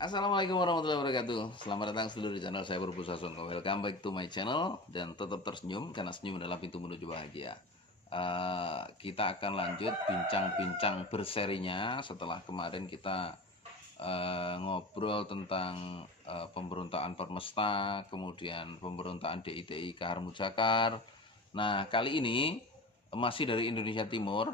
Assalamualaikum warahmatullahi wabarakatuh. Selamat datang seluruh di channel saya Purbo Sasongko. Welcome back to my channel dan tetap tersenyum karena senyum adalah pintu menuju bahagia. Kita akan lanjut bincang-bincang berserinya setelah kemarin kita ngobrol tentang pemberontakan Permesta, kemudian pemberontakan DITI Kahar Mujakar. Nah, kali ini masih dari Indonesia Timur,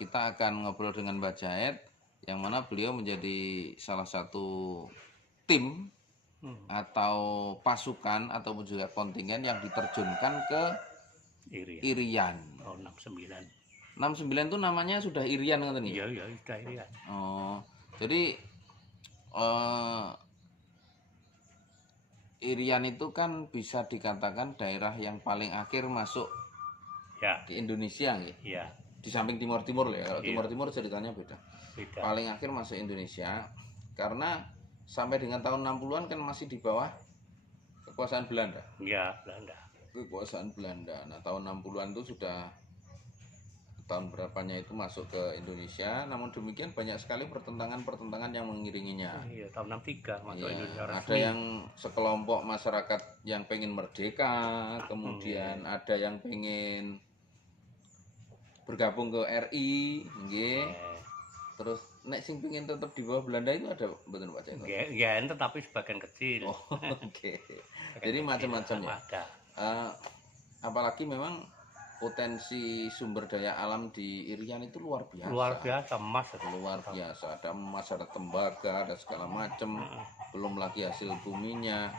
kita akan ngobrol dengan Mbak Jaed, yang mana beliau menjadi salah satu tim atau pasukan ataupun juga kontingen yang diterjunkan ke Irian. Oh, 69. 69 itu namanya sudah Irian kan tadi? Iya, sudah Irian. Oh, jadi Irian itu kan bisa dikatakan daerah yang paling akhir masuk Ya, di Indonesia ya. iya, Di samping Timur-Timur ya. Kalau Iya. Timur-Timur ceritanya beda. beda. Paling akhir masuk Indonesia karena sampai dengan tahun 60-an kan masih di bawah kekuasaan Belanda. Iya, Belanda. Kekuasaan Belanda. Nah, tahun 60-an itu sudah tahun berapanya itu masuk ke Indonesia. Namun demikian banyak sekali pertentangan-pertentangan yang mengiringinya. Iya, tahun 63 masuk Ya, Indonesia ada resmi. yang sekelompok masyarakat yang pengen merdeka, kemudian ada yang pengen bergabung ke RI, nggih. Terus nek sing pengen tetap di bawah Belanda itu ada betul Pak Ceko? Iya, tetapi sebagian kecil. Oh, oke. Jadi macam-macam ya. Ada. Apalagi memang potensi sumber daya alam di Irian itu luar biasa. Luar biasa, emas. Luar biasa. Ada emas, ada tembaga, ada segala macam. Belum lagi hasil buminya,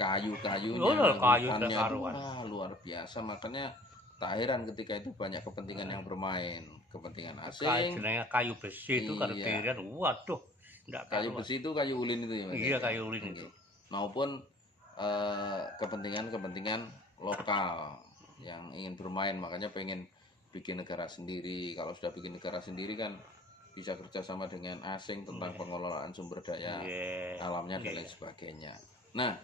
kayu-kayunya, Kayu hutannya itu, karuan. luar biasa. Makanya tak heran ketika itu banyak kepentingan yang bermain, kepentingan Kayu asing. jenenge kayu besi itu kalau Iya. Irian, waduh, enggak Kayu besi itu kayu ulin itu ya Mas? Iya, kayu ulin Oke. itu. Maupun kepentingan-kepentingan lokal yang ingin bermain, makanya pengen bikin negara sendiri. Kalau sudah bikin negara sendiri kan bisa kerjasama dengan asing tentang pengelolaan sumber daya Iya. alamnya dan lain sebagainya. Nah,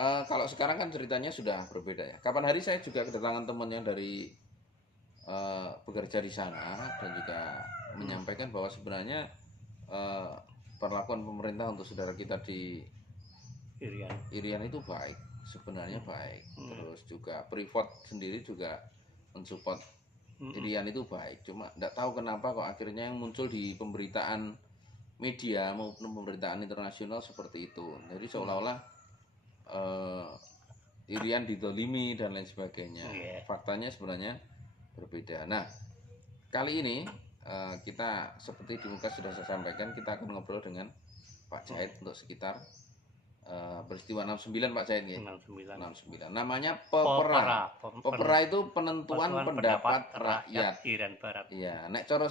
kalau sekarang kan ceritanya sudah berbeda ya. Kapan hari saya juga kedatangan teman yang dari bekerja di sana dan juga menyampaikan bahwa sebenarnya perlakuan pemerintah untuk saudara kita di Irian itu baik, sebenarnya baik. Terus juga Freeport sendiri juga mensupport Irian itu baik. Cuma tidak tahu kenapa kok akhirnya yang muncul di pemberitaan media maupun pemberitaan internasional seperti itu. Jadi seolah-olah Irian didolimi dan lain sebagainya. Faktanya sebenarnya berbeda. Nah, kali ini kita seperti di muka sudah saya sampaikan, kita akan ngobrol dengan Pak Jaed untuk sekitar peristiwa 69 Pak Jaed ya. 69. Namanya Popera. Popera itu penentuan pendapat rakyat Irian Barat. Iya, nek cara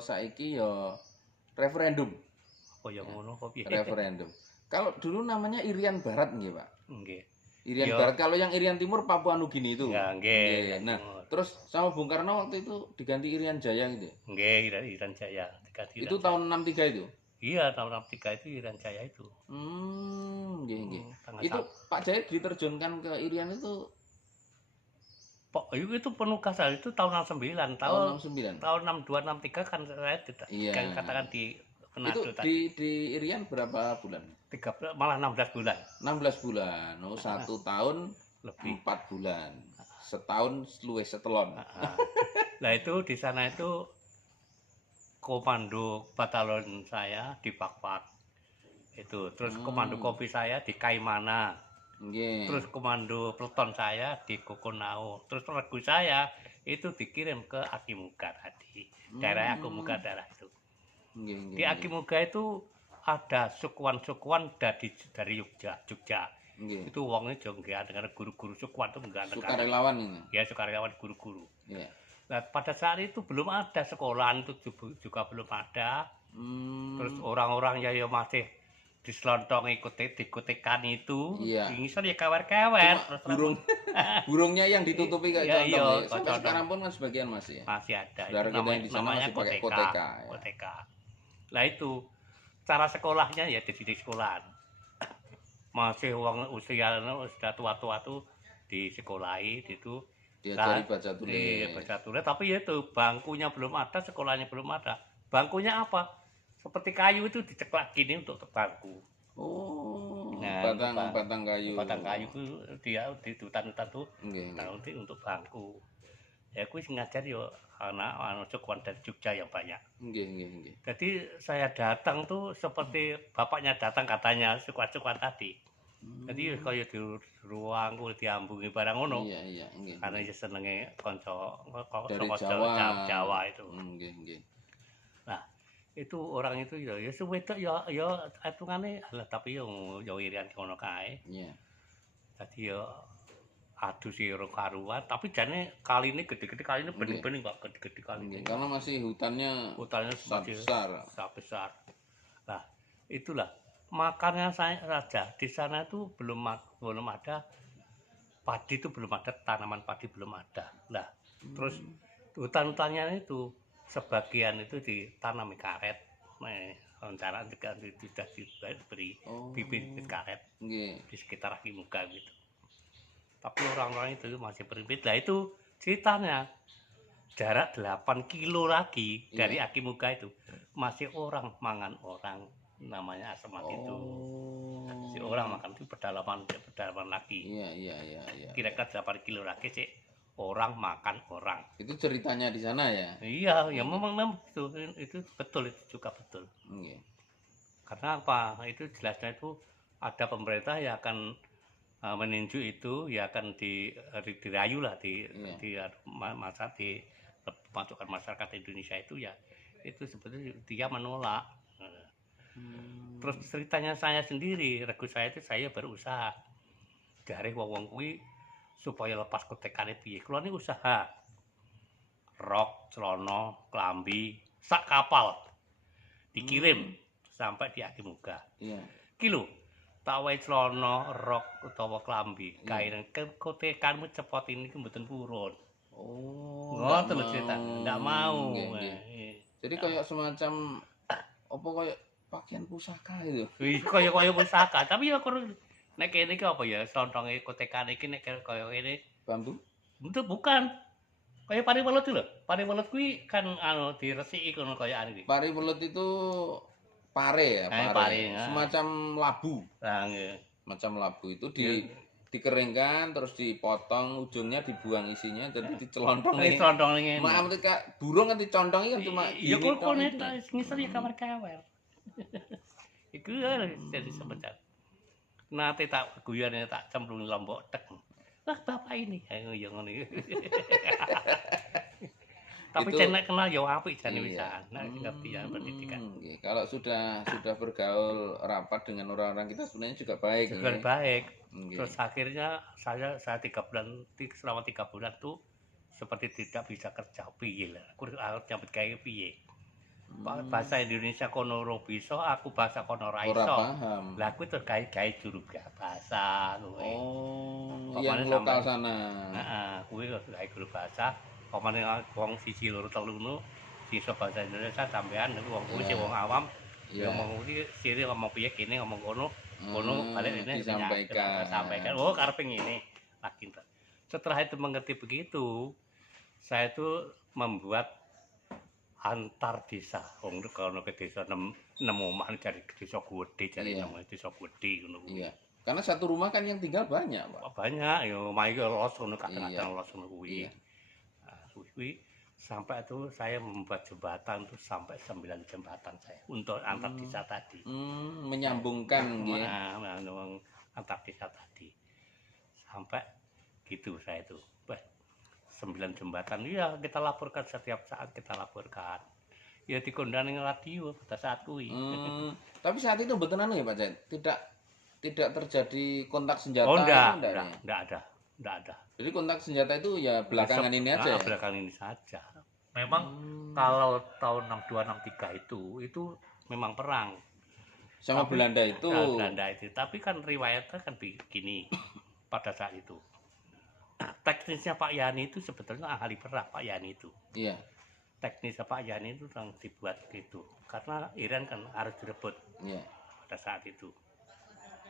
saiki ya referendum. Oh ya ngono kok piye? Referendum. Kalau dulu namanya Irian Barat nggih, Pak. Nggih. Irian Barat. Kalau yang Irian Timur Papua Nugini itu. Ya, nggih. Nah, terus sama Bung Karno waktu itu diganti Irian Jaya gitu. Nggih, Irian Jaya. Itu tahun 63 itu. Iya, tahun 63 itu Irian Jaya itu. Nggih. Itu Pak Jaya diterjunkan ke Irian itu itu penugasan itu tahun 69, tahun 69. Tahun 62 63 kan saya tidak katakan di itu di Irian berapa bulan? 13 malah 16 bulan. 16 bulan. Oh, 1 tahun lebih 4 bulan. Setahun luwih setelon. Nah, itu di sana itu komando batalon saya di Pakpak. Itu terus komando kopi saya di Kaimana. Terus komando peleton saya di Kokonau. Terus regu saya itu dikirim ke Akimuga tadi. Daerah Akimuga daerah itu. Di Akimuga itu ada sukuan-sukuan dari Jogja. Itu wongnya juga dengan guru-guru sukuan itu enggak ada. Sukarelawan ini. Ya, sukarelawan guru-guru. Nah, pada saat itu belum ada sekolahan itu juga belum ada. Terus orang-orang ya masih diselontong dikutikan itu, ingisan ya kewer-kewer. Burungnya yang ditutupi kayak contoh. Sampai sekarang pun kan sebagian masih ya. Masih ada. Saudara kita yang di sana masih pakai koteka. Lah itu cara sekolahnya ya di sekolahan. Masih uang usia sudah tua-tua tuh disekolahi itu. Diajari baca tulis. Baca tulis, tapi ya itu bangkunya belum ada, sekolahnya belum ada. Bangkunya apa? seperti kayu itu diceklak gini untuk bangku. Oh, Nah, batang kayu. Batang kayu itu dia di hutan-hutan tuh Nggih. untuk bangku. Ya aku ngajar yo anak cukup dari Jogja yang banyak. Nggih. Jadi saya datang tuh seperti bapaknya datang katanya suka-suka tadi. Jadi kaya di ruangku diambungi barang ngono. Iya, nggih. Karena ya senenge kanca Dari Jawa itu. Nggih. Nah, itu orang itu ya wedok ya atungane lah tapi yo irian ngono kae. Iya. Dadi yo aduh sih karuan, tapi jane kali ini gede-gede, kali ini bening-bening kok, gede-gede kali ini. Karena masih hutannya besar. Nah, itulah makannya saya raja di sana itu belum ada padi, itu belum ada, tanaman padi belum ada. Nah, terus hutan-hutannya itu sebagian itu ditanami karet. Cara sudah diberi bibit karet di sekitar Akimuga gitu. Tapi orang-orang itu masih berimpit. Lah itu ceritanya jarak 8 kilo lagi dari Akimuga itu masih orang mangan orang, namanya Asemat itu. Si orang makan itu pedalaman lagi. Iya. Kira-kira 8 kilo lagi sih orang makan orang. Itu ceritanya di sana ya? Iya, ya memang itu betul, itu juga betul. Karena apa? Itu jelasnya itu ada pemerintah yang akan meninju itu, ya akan dirayu lah masukkan masyarakat Indonesia itu ya itu sebetulnya dia menolak. Terus ceritanya saya sendiri, regu saya itu saya berusaha dari wong kuwi supaya lepas kotekane piye. Kula niku usaha rok, celana, klambi, sak kapal dikirim sampai di Akimuga. Iya. Kilo tak wae celana, rok utawa klambi, kain kotekanmu cepot ini mboten purun. Oh, ngoten lho cerita. Ndak mau. Jadi kayak semacam apa kayak pakaian pusaka itu. Kaya pusaka, tapi ya kurang nek kene iki apa ya slontonge kotekane iki nek kaya ngene Bambu? Bentuk bukan. Kaya pari welut lho. Pari welut kuwi kan diresiki kono kaya iki. Pari welut itu pare ya, pare. Semacam labu. Nah, nggih. Macam labu itu dikeringkan terus dipotong, ujungnya dibuang isinya jadi dicelontong. Dicelontong ngene. Maksud Kak, burung kan dicontongi kan cuma iya kok ngisor ya kamar kewer. Iku jadi sebentar. Nanti tak guyane tak cemplung lombok tek. Lah bapak ini ayo yo ngono iki. Tapi cenek kenal yo apik jane wisan. Nek ngerti ya pendidikan. Kalau sudah bergaul rapat dengan orang-orang kita sebenarnya juga baik. Juga baik. Terus akhirnya saya 3 bulan selama 3 bulan tuh seperti tidak bisa kerja piye lah. Aku harus nyambut gawe piye. Bahasa Indonesia kono ora bisa, aku bahasa kono ora iso. Ora paham. Lah aku terus gawe juru bahasa kuwi. Oh, yang lokal sana. Heeh, kuwi gawe guru bahasa. Pamane wong siji loro telu ngono sisa bahasa Indonesia sampean niku wong kuwi wong awam. Ya ngomong kuwi sire ngomong piye kene ngomong kono balik ini sampaikan. Oh, karepe ngene. Lagi setelah itu mengerti begitu, saya itu membuat antar desa. Wong kono ke desa 6 omah dari desa gede, dari desa gede ngono kuwi. Iya. Karena satu rumah kan yang tinggal banyak, Pak. Banyak, ya omah iki los ngono kadang-kadang los ngono kuwi. Kuwi sampai itu saya membuat jembatan tuh sampai 9 jembatan saya untuk antar desa tadi. Menyambungkan nggih. Antar desa tadi. Sampai gitu saya itu. 9 jembatan ya kita laporkan setiap saat kita laporkan. Ya dikondani radio pada saat kuwi. Tapi saat itu mboten anu ya Pak Jain. Tidak terjadi kontak senjata. Oh enggak ada. Jadi kontak senjata itu ya belakangan ini aja. Belakangan ini saja. Memang kalau tahun 62 63 itu memang perang sama Belanda itu. Tapi kan riwayatnya kan begini pada saat itu. Teknisnya Pak Yani itu sebetulnya ahli perang Pak Yani itu. Iya. Teknisnya Pak Yani itu yang dibuat gitu. Karena Iran kan harus direbut. Iya. Pada saat itu.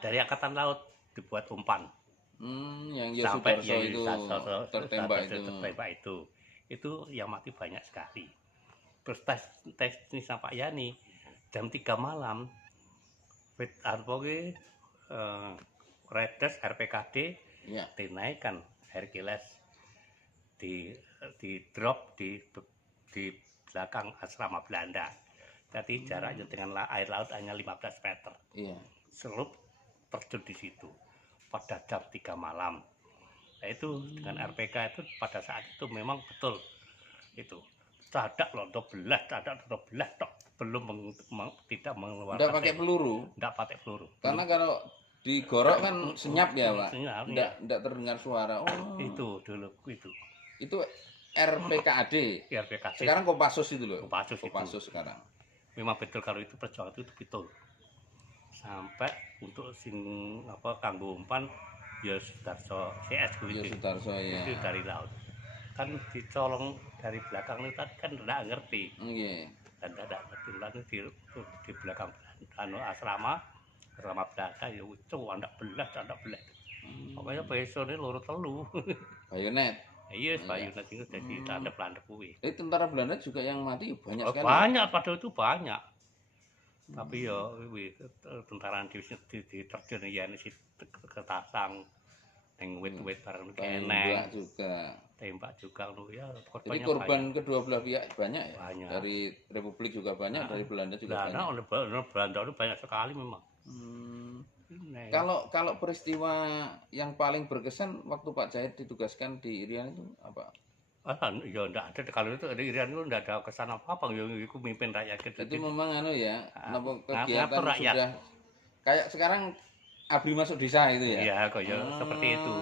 Dari Angkatan Laut dibuat umpan. Yang Yosudarso itu tertembak itu yang mati banyak sekali. Terus teknisnya Pak Yani jam 3 malam wit arpoke Redes RPKD Iya. dinaikkan Hercules di drop di belakang asrama Belanda. Jadi jaraknya dengan air laut hanya 15 meter. Iya. Seluruh terjun di situ pada jam 3 malam. Nah, itu dengan RPK itu pada saat itu memang betul itu cadak loh 12 tok belum tidak mengeluarkan. Enggak pakai peluru. Enggak pakai peluru. Karena kalau digorok kan senyap ya, Pak. Senyap, Enggak terdengar suara. Oh. Itu dulu itu. Itu RPKAD. RPKD. Sekarang Kopassus itu loh. Kopassus sekarang. Memang betul kalau itu perjuangan itu betul. Sampai untuk kanggo umpan ya Sudarso CS Ya gitu. Sudarso ya. Itu dari laut. Kan dicolong dari belakang itu kan enggak ngerti. Nggih. Dan tidak ngerti di belakang asrama Belanda ya andak belas. Pokoknya besone loro telu. Bayonet. Iya, bayonet itu jadi tanda Belanda kuwi. Tentara Belanda juga yang mati banyak sekali. Banyak, padahal itu banyak. Tapi ya tentara diterjun ya si ketasang neng wit-wit bareng Tembak juga. Tembak juga ya. Jadi korban kedua belah pihak banyak ya. Banyak. Dari Republik juga banyak, dari Belanda juga banyak. Belanda itu banyak sekali memang. Kalau peristiwa yang paling berkesan waktu Pak Jahit ditugaskan di Irian itu apa? Ya enggak ada, kalau itu di Irian itu enggak ada kesan apa-apa, ya itu mimpin rakyat gitu. Itu memang kegiatan rakyat. Sudah kayak sekarang ABRI masuk desa itu ya. Iya, kok ya seperti itu.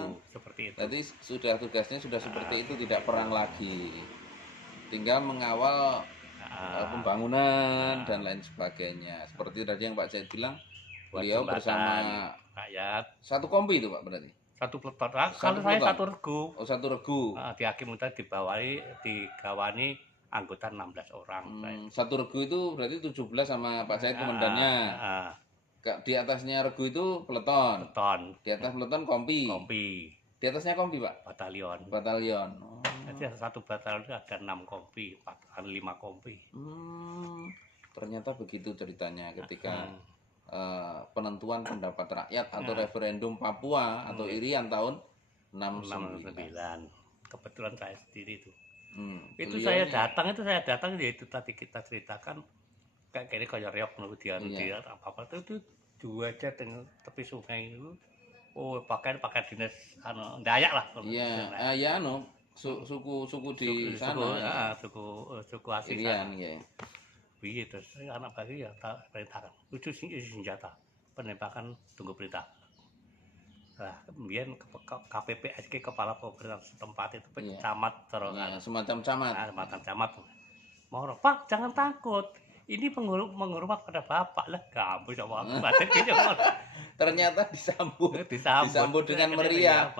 Jadi sudah tugasnya sudah seperti itu, tidak perang lagi. Tinggal mengawal pembangunan dan lain sebagainya. Seperti tadi yang Pak Jahit bilang, beliau bersama rakyat. Satu kompi itu Pak berarti. Satu peleton. Kalau saya satu regu. Oh, satu regu. Di Hakim Muda digawani anggota 16 orang. Satu regu itu berarti 17 sama Pak Jahit komandannya. Di atasnya regu itu peleton. Di atas peleton kompi. Di atasnya kompi, Pak? Batalion. Oh. Jadi satu batalion itu ada 6 kompi, 5 kompi. Ternyata begitu ceritanya ketika penentuan pendapat rakyat atau referendum Papua atau Irian tahun 69. Kebetulan saya sendiri itu. Itu saya datang ya itu tadi kita ceritakan kayak reok dia apa itu dua aja dengan tepi sungai itu. Oh, pakaian dinas Dayak lah. Iya, ya suku di sana. Suku asli Irian nggih. Piye terus anak bagi ya tak perintahkan. Lucu senjata. Penembakan tunggu perintah. Nah, kemudian KPPSK kepala pemerintahan setempat itu camat terus semacam camat. Semacam camat. Mau Pak, jangan takut. Ini menghormat pada Bapak lah. Kamu sama aku batin gitu. Ternyata disambut dengan meriah.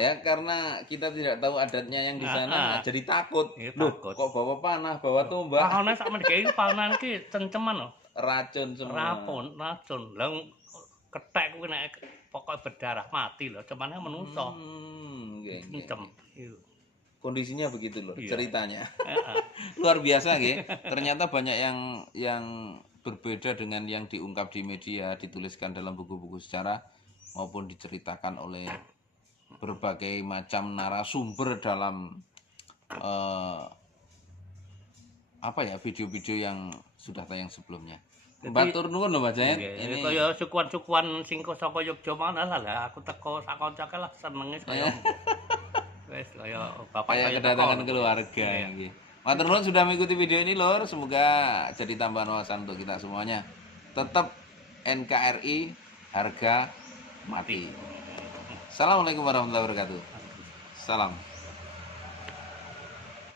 Ya, karena kita tidak tahu adatnya yang di sana, jadi takut. Loh, kok bawa panah, bawa tombak? Panah sama iki panah iki cenceman loh. Racun semua. Racun. Lah ketek kuwi nek pokok berdarah mati loh, cuman menungso. Kencem. Kondisinya begitu loh ceritanya. Luar biasa nggih. Ternyata banyak yang berbeda dengan yang diungkap di media, dituliskan dalam buku-buku sejarah maupun diceritakan oleh berbagai macam narasumber dalam video-video yang sudah tayang sebelumnya. Batur nuwun lho Mbak Jahit. Ini kaya sukuan-sukuan sing saka Yogya mana lah aku teko sak kancake lah senenge kaya wis kaya bapak kaya kedatangan keluarga nggih. Matur nuwun sudah mengikuti video ini lur, semoga jadi tambahan wawasan untuk kita semuanya. Tetap NKRI harga mati. Assalamualaikum warahmatullahi wabarakatuh. Salam.